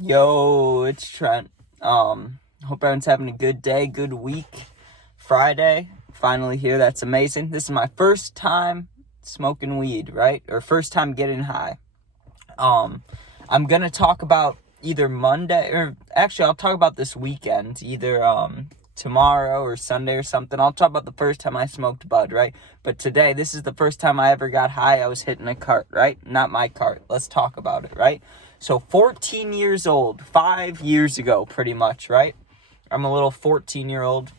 Yo, it's Trent. Hope everyone's having a good day, good week. Friday, finally here. That's amazing. This is my first time smoking weed, right? Or first time getting high. I'm gonna talk about either Monday or actually I'll talk about this weekend, either tomorrow or Sunday or something. I'll talk about the first time I smoked bud, right? But today, this is the first time I ever got high. I was hitting a cart, right? Not my cart. Let's talk about it, right? So 14 years old, 5 years ago, pretty much, right? I'm a little 14-year-old,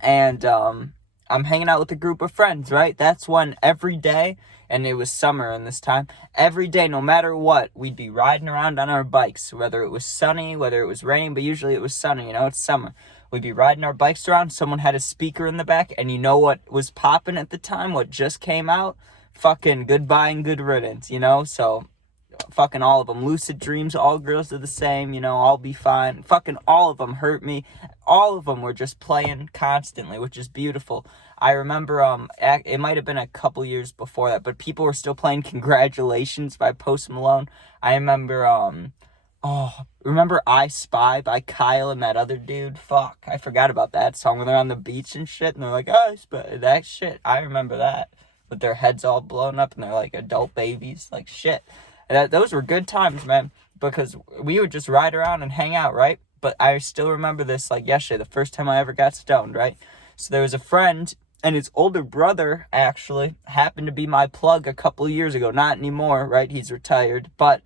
and I'm hanging out with a group of friends, right? That's when every day, and it was summer in this time, every day, no matter what, we'd be riding around on our bikes, whether it was sunny, whether it was raining, but usually it was sunny, it's summer. We'd be riding our bikes around, someone had a speaker in the back, and you know what was popping at the time, what just came out? Fucking Goodbye and Good Riddance, so fucking all of them. Lucid Dreams, All Girls Are the Same, I'll Be Fine. Fucking all of them Hurt Me. All of them were just playing constantly, which is beautiful. I remember, it might have been a couple years before that, but people were still playing Congratulations by Post Malone. I remember, remember I Spy by Kyle and that other dude? Fuck, I forgot about that song when they're on the beach and shit, and they're like, I Spy, that shit. I remember that, with their heads all blown up, and they're like adult babies, like shit. Those were good times, man, because we would just ride around and hang out, right? But I still remember this like yesterday, the first time I ever got stoned, right? So there was a friend, and his older brother, actually, happened to be my plug a couple years ago. Not anymore, right? He's retired, but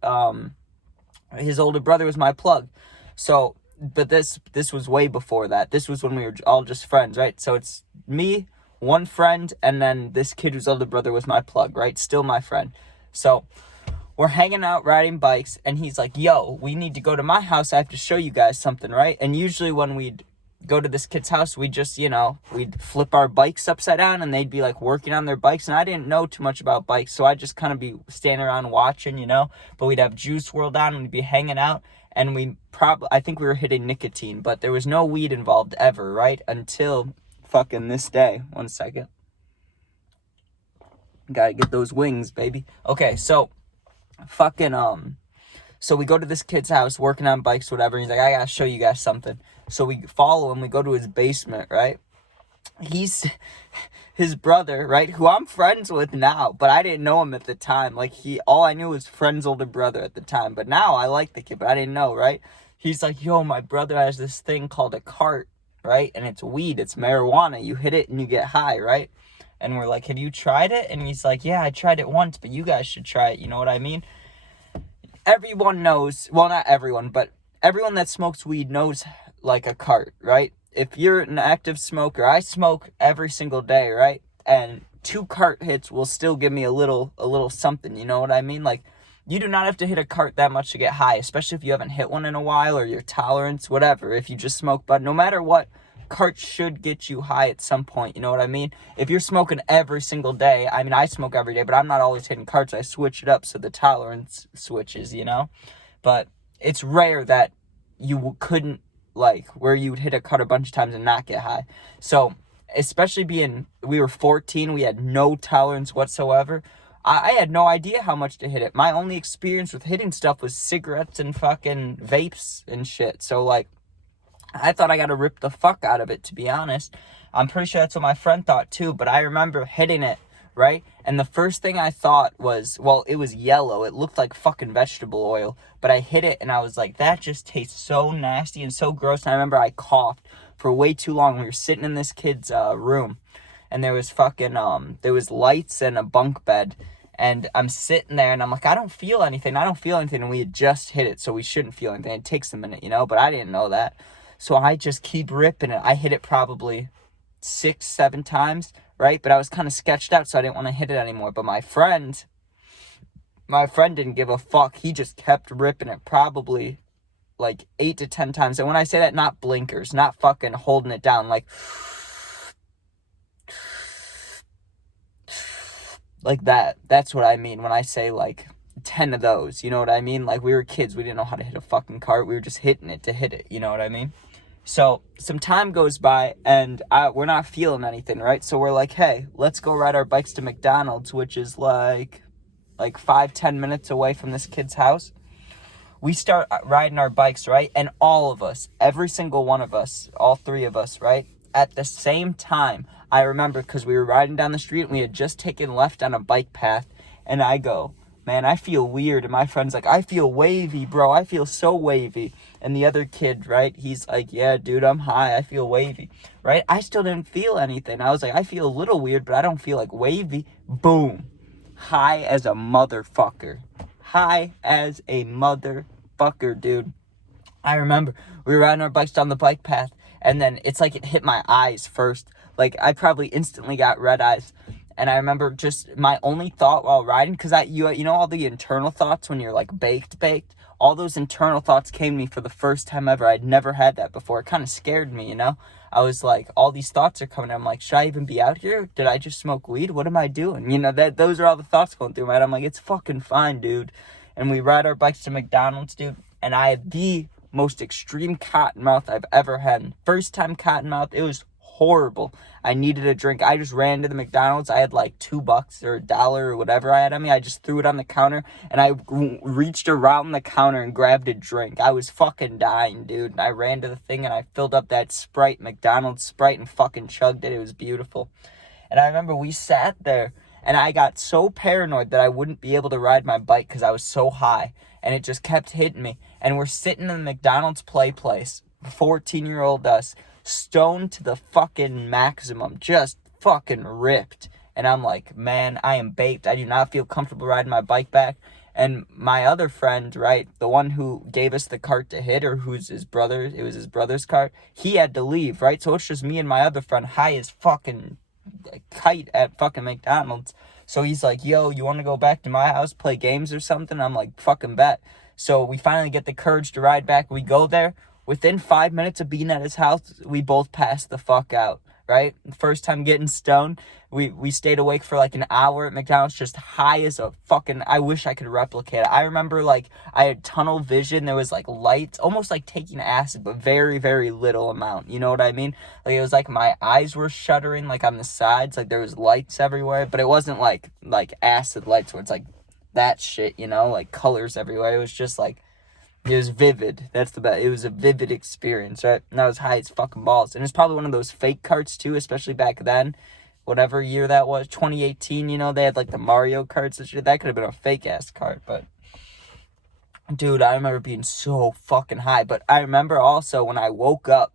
his older brother was my plug. So, but this was way before that. This was when we were all just friends, right? So it's me, one friend, and then this kid whose older brother was my plug, right? Still my friend. So we're hanging out, riding bikes, and he's like, yo, we need to go to my house. I have to show you guys something, right? And usually when we'd go to this kid's house, we just, we'd flip our bikes upside down, and they'd be, like, working on their bikes. And I didn't know too much about bikes, so I'd just kind of be standing around watching, But we'd have Juice WRLD on, and we'd be hanging out, and I think we were hitting nicotine, but there was no weed involved ever, right? Until fucking this day. 1 second. Gotta get those wings, baby. Okay, so so we go to this kid's house, working on bikes, whatever. He's like, I gotta show you guys something. So we follow him, we go to his basement, right? His brother, right, who I'm friends with now, but I didn't know him at the time. Like, all I knew was friend's older brother at the time, but now I like the kid, but I didn't know, right? He's like, yo, my brother has this thing called a cart, right? And it's weed, it's marijuana. You hit it and you get high, right? And we're like, have you tried it? And he's like, yeah, I tried it once, but you guys should try it. You know what I mean? Everyone knows, well, not everyone, but everyone that smokes weed knows, like, a cart, right? If you're an active smoker, I smoke every single day, right? And 2 cart hits will still give me a little something, you know what I mean? Like, you do not have to hit a cart that much to get high, especially if you haven't hit one in a while, or your tolerance, whatever. If you just smoke bud, no matter what, carts should get you high at some point, you know what I mean? If you're smoking every single day, I mean, I smoke every day, but I'm not always hitting carts. I switch it up so the tolerance switches, But it's rare that you couldn't, like, where you would hit a cart a bunch of times and not get high. So, especially we were 14, we had no tolerance whatsoever. I had no idea how much to hit it. My only experience with hitting stuff was cigarettes and fucking vapes and shit. So, like, I thought I got to rip the fuck out of it, to be honest. I'm pretty sure that's what my friend thought too, but I remember hitting it, right? And the first thing I thought was, well, it was yellow. It looked like fucking vegetable oil, but I hit it and I was like, that just tastes so nasty and so gross. And I remember I coughed for way too long. We were sitting in this kid's room, and there was there was lights and a bunk bed. And I'm sitting there, and I'm like, I don't feel anything. And we had just hit it, so we shouldn't feel anything. It takes a minute, but I didn't know that. So I just keep ripping it. I hit it probably 6-7 times, right? But I was kind of sketched out, so I didn't want to hit it anymore. But my friend didn't give a fuck. He just kept ripping it probably like 8 to 10 times. And when I say that, not blinkers, not fucking holding it down, like that. That's what I mean when I say like 10 of those, you know what I mean? Like, we were kids, we didn't know how to hit a fucking cart. We were just hitting it to hit it, you know what I mean? So some time goes by, and we're not feeling anything, right? So we're like, hey, let's go ride our bikes to McDonald's, which is like 5-10 minutes away from this kid's house. we start riding our bikes, right? And all of us, every single one of us, all three of us, right? At the same time, I remember because we were riding down the street and we had just taken left on a bike path. And I go, man, I feel weird. And my friend's like, I feel wavy, bro. I feel so wavy. And the other kid, right, he's like, yeah, dude, I'm high. I feel wavy, right? I still didn't feel anything. I was like, I feel a little weird, but I don't feel like wavy. Boom. High as a motherfucker. High as a motherfucker, dude. I remember we were riding our bikes down the bike path, and then it's like it hit my eyes first. Like, I probably instantly got red eyes. And I remember just my only thought while riding, because you know all the internal thoughts when you're like baked, all those internal thoughts came to me for the first time ever. I'd never had that before. It kind of scared me, you know? I was like, all these thoughts are coming. I'm like, should I even be out here? Did I just smoke weed? What am I doing? You know, those are all the thoughts going through my head. I'm like, it's fucking fine, dude. And we ride our bikes to McDonald's, dude. And I had the most extreme cotton mouth I've ever had. First time cotton mouth, it was horrible. I needed a drink. I just ran to the McDonald's. I had like $2 or $1 or whatever I had on me. I just threw it on the counter and I reached around the counter and grabbed a drink. I was fucking dying, dude. And I ran to the thing and I filled up that Sprite, McDonald's Sprite, and fucking chugged it. It was beautiful. And I remember we sat there and I got so paranoid that I wouldn't be able to ride my bike because I was so high. And it just kept hitting me. And we're sitting in the McDonald's play place, 14-year-old us, stoned to the fucking maximum, just fucking ripped. And I'm like, man, I am baked. I do not feel comfortable riding my bike back. And my other friend, right, the one who gave us the cart to hit, or who's his brother, it was his brother's cart, he had to leave, right? So it's just me and my other friend, high as fucking kite at fucking McDonald's. So he's like, yo, you want to go back to my house, play games or something? I'm like, fucking bet. So we finally get the courage to ride back. We go there. Within 5 minutes of being at his house, we both passed the fuck out, right? First time getting stoned, we stayed awake for like an hour at McDonald's, just high as a fucking, I wish I could replicate it. I remember like I had tunnel vision. There was like lights, almost like taking acid, but very, very little amount. You know what I mean? Like it was like my eyes were shuddering like on the sides, like there was lights everywhere, but it wasn't like acid lights where it's like that shit, you know, like colors everywhere. It was just like, it was vivid. That's the best. It was a vivid experience, right? And I was high as fucking balls. And it's probably one of those fake carts, too, especially back then. Whatever year that was, 2018, you know, they had, like, the Mario carts and shit. That could have been a fake-ass cart, but... Dude, I remember being so fucking high. But I remember also when I woke up,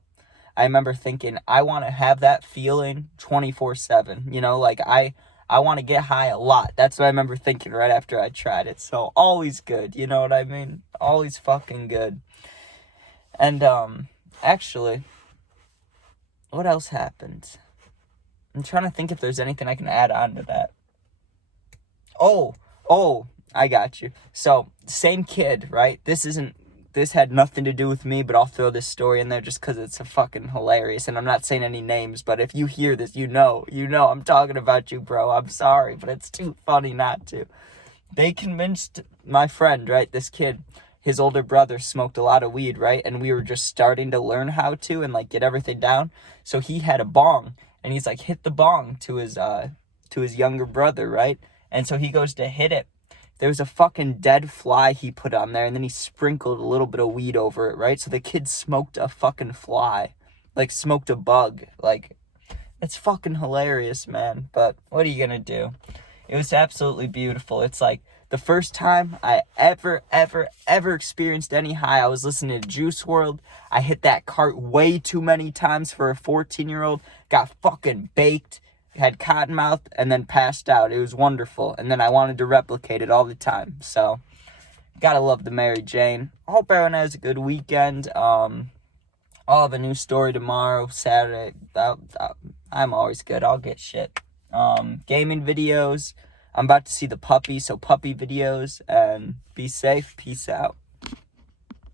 I remember thinking, I want to have that feeling 24/7. You know, like, I want to get high a lot. That's what I remember thinking right after I tried it. So, always good. You know what I mean? Always fucking good. And, actually, what else happened? I'm trying to think if there's anything I can add on to that. Oh, I got you. So, same kid, right? This had nothing to do with me, but I'll throw this story in there just because it's a fucking hilarious. And I'm not saying any names, but if you hear this, you know I'm talking about you, bro. I'm sorry, but it's too funny not to. They convinced my friend, right, this kid, his older brother smoked a lot of weed, right? And we were just starting to learn how to and, like, get everything down. So he had a bong, and he's like, hit the bong to his younger brother, right? And so he goes to hit it. There was a fucking dead fly he put on there, and then he sprinkled a little bit of weed over it, right? So the kid smoked a fucking fly. Like, smoked a bug. Like, it's fucking hilarious, man. But what are you gonna do? It was absolutely beautiful. It's like the first time I ever experienced any high. I was listening to Juice WRLD. I hit that cart way too many times for a 14-year-old. Got fucking baked. Had cotton mouth, and then passed out. It was wonderful. And then I wanted to replicate it all the time. So, gotta love the Mary Jane. I hope everyone has a good weekend. I'll have a new story tomorrow, Saturday. I'm always good. I'll get shit. Gaming videos. I'm about to see the puppy, so puppy videos. And be safe. Peace out.